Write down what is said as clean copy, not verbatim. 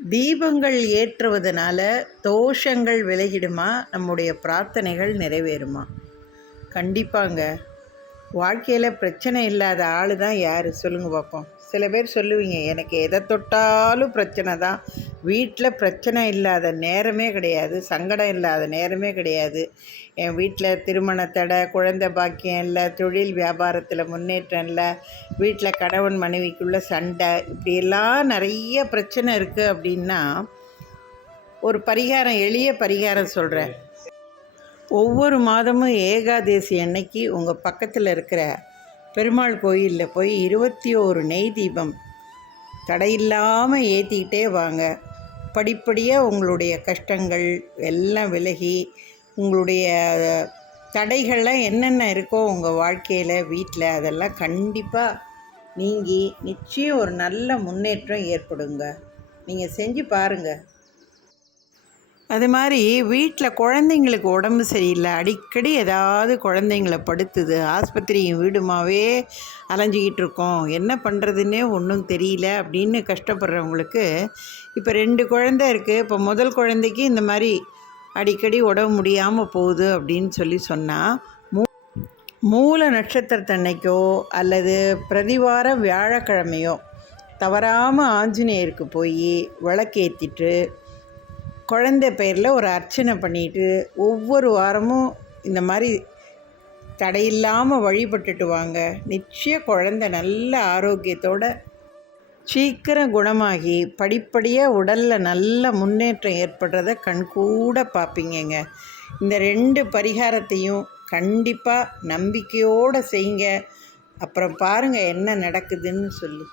தீபங்கள் ஏற்றுவதனால தோஷங்கள் விலகிடுமா? நம்முடைய பிரார்த்தனைகள் நிறைவேறுமா? கண்டிப்பாங்க. வாழ்க்கையில் பிரச்சனை இல்லாத ஆள் தான் யார் சொல்லுங்கள் பார்ப்போம். சில பேர் சொல்லுவீங்க, எனக்கு எதை தொட்டாலும் பிரச்சனை தான், வீட்டில் பிரச்சனை இல்லாத நேரமே கிடையாது, சங்கடம் இல்லாத நேரமே கிடையாது, என் வீட்டில் திருமண தடை, குழந்தை பாக்கியம் இல்லை, தொழில் வியாபாரத்தில் முன்னேற்றம் இல்லை, வீட்டில் கணவன் மனைவிக்குள்ளே சண்டை, இப்படியெல்லாம் நிறைய பிரச்சனை இருக்குது அப்படின்னா ஒரு பரிகாரம், எளிய பரிகாரம் சொல்கிறேன். ஒவ்வொரு மாதமும் ஏகாதேசி அன்னைக்கு உங்கள் பக்கத்தில் இருக்கிற பெருமாள் கோயிலில் போய் 21 நெய் தீபம் தடையில்லாமல் ஏற்றிக்கிட்டே வாங்க. படிப்படியாக உங்களுடைய கஷ்டங்கள் எல்லாம் விலகி, உங்களுடைய தடைகள்லாம் என்னென்ன இருக்கோ உங்கள் வாழ்க்கையில், வீட்டில், அதெல்லாம் கண்டிப்பாக நீங்கி நிச்சயம் ஒரு நல்ல முன்னேற்றம் ஏற்படுங்க. நீங்கள் செஞ்சு பாருங்கள். அது மாதிரி வீட்டில் குழந்தைங்களுக்கு உடம்பு சரியில்லை, அடிக்கடி ஏதாவது குழந்தைங்கள படுத்துது, ஆஸ்பத்திரியும் வீடுமாவே அலைஞ்சிக்கிட்டு இருக்கோம், என்ன பண்ணுறதுன்னே ஒன்றும் தெரியல அப்படின்னு கஷ்டப்படுறவங்களுக்கு, இப்போ 2 குழந்தை இருக்குது, இப்போ முதல் குழந்தைக்கு இந்த மாதிரி அடிக்கடி உடம்பு முடியாமல் போகுது அப்படின்னு சொன்னால், மூல நட்சத்திரத்தன்னைக்கோ அல்லது பிரதிவார வியாழக்கிழமையோ தவறாமல் ஆஞ்சநேயருக்கு போய் விளக்கேற்றிட்டு குழந்தை பெயரில் ஒரு அர்ச்சனை பண்ணிவிட்டு ஒவ்வொரு வாரமும் இந்த மாதிரி தடையில்லாமல் வழிபட்டுட்டு வாங்க. நிச்சயம் குழந்தை நல்ல ஆரோக்கியத்தோடு சீக்கிரம் குணமாகி படிப்படியாக உடலில் நல்ல முன்னேற்றம் ஏற்படுறத கண்கூட பார்ப்பீங்கங்க. இந்த 2 பரிகாரத்தையும் கண்டிப்பாக நம்பிக்கையோடு செய்யுங்க. அப்புறம் பாருங்கள் என்ன நடக்குதுன்னு சொல்லி.